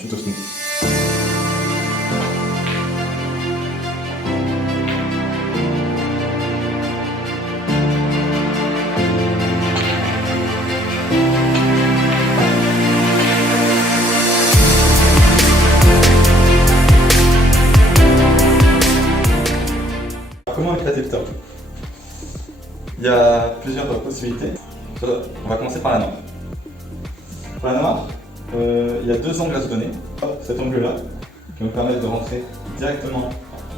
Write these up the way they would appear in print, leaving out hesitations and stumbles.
tuto smooth. Comment éclater le top? Il y a plusieurs possibilités. On va commencer par la noire. Pour la noire, il y a deux angles à se donner. Cet angle-là, qui va nous permettre de rentrer directement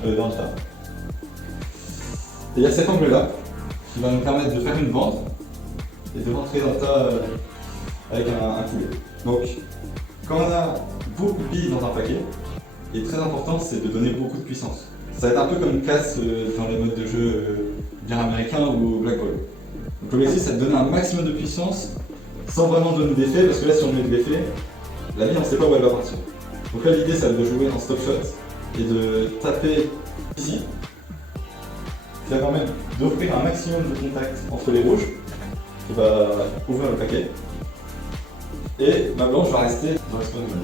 dans le tas. Et il y a cet angle-là, qui va nous permettre de faire une bande et de rentrer dans le tas avec un poulet. Donc, quand on a beaucoup de billes dans un paquet, il est très important, c'est de donner beaucoup de puissance. Ça va être un peu comme casse dans les modes de jeu bien américains ou Black Ball. Donc l'objectif, c'est de donner un maximum de puissance sans vraiment donner d'effet, parce que là, si on met de l'effet, la bille, on ne sait pas où elle va partir. Donc là, l'idée, c'est de jouer en stop shot et de taper ici. Ça va permettre d'offrir un maximum de contact entre les rouges, qui va ouvrir le paquet, et ma blanche va rester dans le spawn zone.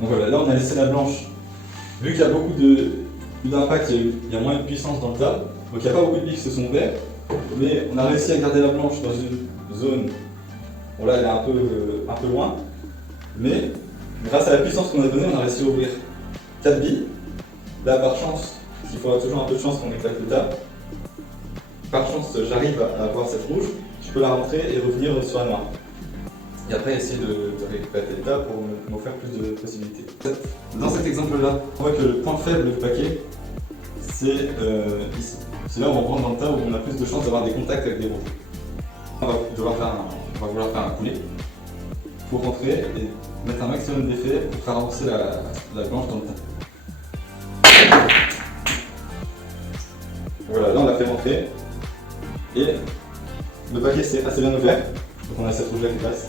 Donc voilà, là on a laissé la blanche. Vu qu'il y a beaucoup d'impact, il y a moins de puissance dans le tas, donc il n'y a pas beaucoup de billes qui se sont ouvertes, mais on a réussi à garder la blanche dans une zone, bon là elle est un peu loin, mais grâce à la puissance qu'on a donnée, on a réussi à ouvrir 4 billes. Là par chance, il faudra toujours un peu de chance qu'on éclate le tas, par chance j'arrive à avoir cette rouge, je peux la rentrer et revenir sur la noire. Et après essayer de récupérer le tas pour m'offrir plus de possibilités. Dans cet exemple-là, on voit que le point faible du paquet, c'est ici. C'est là où on rentre dans le tas où on a plus de chances d'avoir des contacts avec des rouges. On va vouloir faire un poulet pour rentrer et mettre un maximum d'effet pour faire avancer la blanche dans le tas. Voilà, là on l'a fait rentrer et le paquet s'est assez bien ouvert, donc on a cette rouge là qui passe.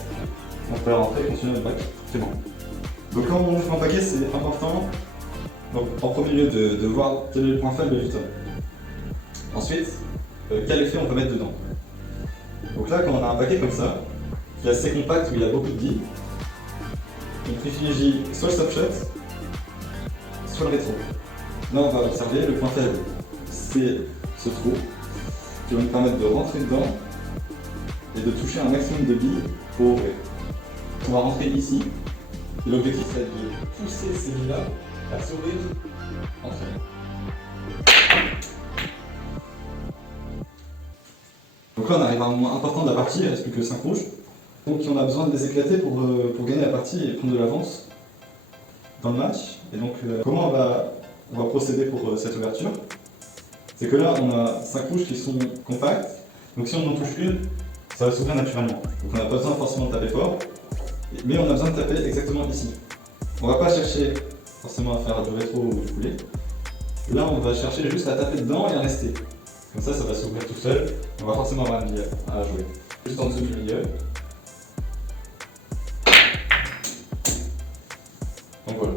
On peut la rentrer et continuer notre bac, c'est bon. Donc quand on ouvre un paquet, c'est important donc, en premier lieu de voir quel est le point faible du top. Ensuite, quel effet on peut mettre dedans. Donc là, quand on a un paquet comme ça, qui est assez compact où il y a beaucoup de billes, on privilégie soit le stop shot, soit le rétro. Là, on va observer le point faible, c'est ce trou qui va nous permettre de rentrer dedans et de toucher un maximum de billes pour ouvrir. On va rentrer ici, et l'objectif c'est de pousser ces billes-là à s'ouvrir entre elles. Donc là on arrive à un moment important de la partie, il ne reste plus que 5 rouges. Donc on a besoin de les éclater pour gagner la partie et prendre de l'avance dans le match. Et donc comment on va procéder pour cette ouverture? C'est que là on a 5 rouges qui sont compactes, donc si on en touche une, ça va s'ouvrir naturellement. Donc on n'a pas besoin forcément de taper fort. Mais on a besoin de taper exactement ici. On va pas chercher forcément à faire du rétro ou du poulet. Là, on va chercher juste à taper dedans et à rester. Comme ça va s'ouvrir tout seul. On va forcément avoir un milieu à jouer. Juste en dessous du milieu. Donc voilà.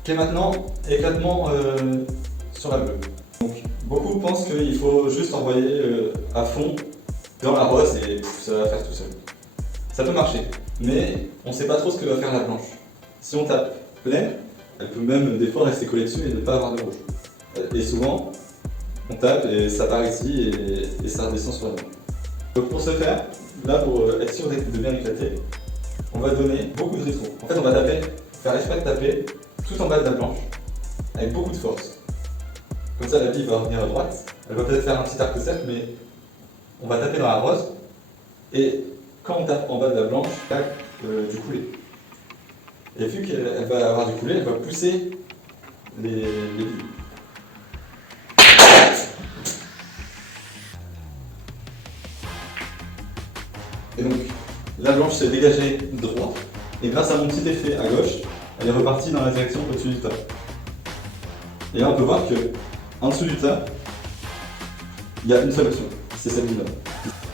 Ok, maintenant, éclatement sur la bleue. Donc, beaucoup pensent qu'il faut juste envoyer à fond dans la rose et ça va faire tout seul. Ça peut marcher, mais on ne sait pas trop ce que va faire la blanche. Si on tape plein, elle peut même des fois rester collée dessus et ne pas avoir de rouge. Et souvent, on tape et ça part ici et ça redescend sur la blanche. Donc pour ce faire, là pour être sûr de bien éclater, on va donner beaucoup de rétro. En fait on va faire exprès de taper tout en bas de la blanche, avec beaucoup de force. Comme ça la bille va revenir à droite, elle va peut-être faire un petit arc de cercle, mais on va taper dans la rose, et quand on tape en bas de la blanche, il y a du poulet. Et vu qu'elle va avoir du poulet, elle va pousser les billes. Et donc, la blanche s'est dégagée droit, et grâce à mon petit effet à gauche, elle est repartie dans la direction au-dessus du tas. Et là, on peut voir que en dessous du tas, il y a une seule option, c'est cette bille-là.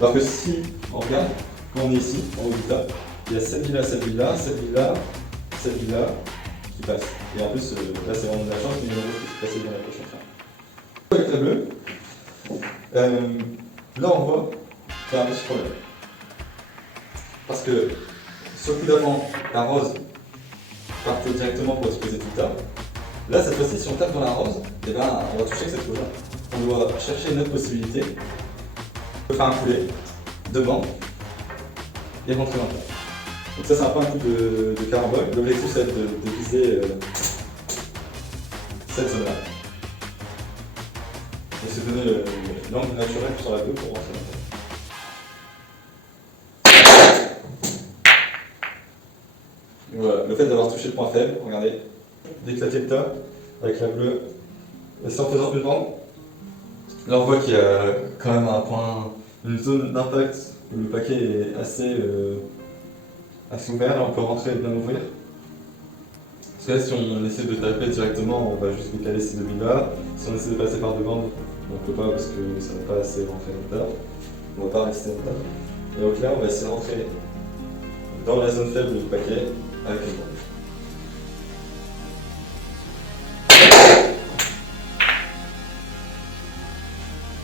Alors que si on regarde, quand on est ici, en haut du tas, il y a cette bille-là, cette bille-là, cette bille-là, cette bille-là, qui passe. Et en plus, là c'est vraiment de la chance, mais il y en a d'autres qui passent dans la prochaine fin. Avec la bleue, là on voit qu'il y a un petit problème. Parce que sur le coup d'avant, la rose partait directement pour exposer tout le tas. Là, cette fois-ci, si on tape dans la rose, eh ben, on va toucher que cette fois-là. On doit chercher une autre possibilité. On peut faire un poulet devant et rentrer dans le tas. Donc ça, c'est un peu un coup de carambole. L'objectif, c'est de viser cette zone-là. Et se donner l'angle naturel sur la bleue pour rentrer dans le tas. Voilà, le fait d'avoir touché le point faible, regardez, d'éclater le tas avec la bleue, et c'est en faisant une bande. Là on voit qu'il y a quand même un point, une zone d'impact où le paquet est assez ouvert, là on peut rentrer et bien ouvrir. Parce que là si on essaie de taper directement, on va juste décaler ces demi-là. Si on essaie de passer par devant, on ne peut pas parce que ça va pas assez rentrer dans le tas. On ne va pas rester dans le tas. Et donc là on va essayer de rentrer dans la zone faible du paquet avec les bandes.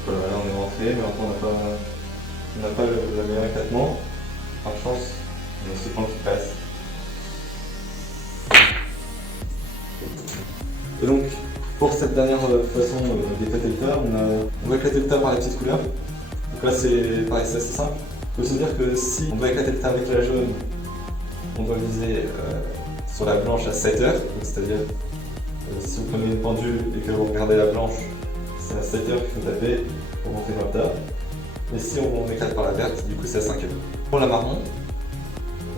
Voilà, là on est rentré, mais encore on n'a pas le meilleur éclatement. Par chance, on a ce point qui passe. Et donc, pour cette dernière façon d'éclater le tas, on va éclater le tas par la petite couleur. Donc là c'est pareil, c'est assez simple. Il faut se dire que si on doit éclater le tas avec la jaune, on doit viser sur la blanche à 7 heures, c'est-à-dire si vous prenez une pendule et que vous regardez la blanche, c'est à 7 heures qu'il faut taper pour rentrer dans le tas. Et si on éclate par la verte, du coup c'est à 5 heures. Pour la marron,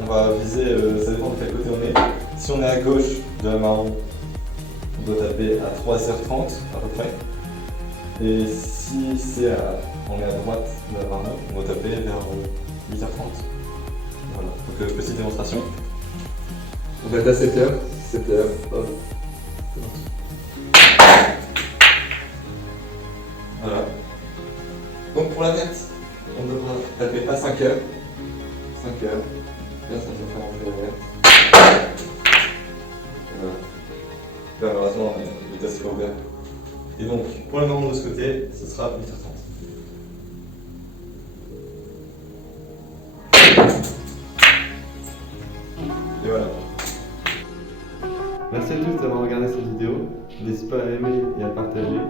on va viser, ça dépend de quel côté on est. Si on est à gauche de la marron, on doit taper à 3h30 à peu près. Et si on est à droite de la marron, on va taper vers 8h30. Voilà, donc petite démonstration. On va être à 7h, 7h, hop. Voilà. Donc pour la verte, on devra taper à 5h. 5h. Bien, ça va faire rentrer la verte. Voilà. Là, malheureusement, il est assez ouvert. Et donc, pour le moment de ce côté, ce sera 8h30. Et voilà. Merci à tous d'avoir regardé cette vidéo. N'hésite pas à aimer et à partager.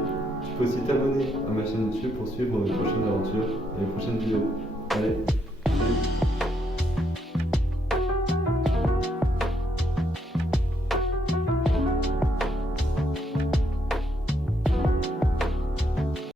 Tu peux aussi t'abonner à ma chaîne YouTube pour suivre mes prochaines aventures et mes prochaines vidéos. Allez!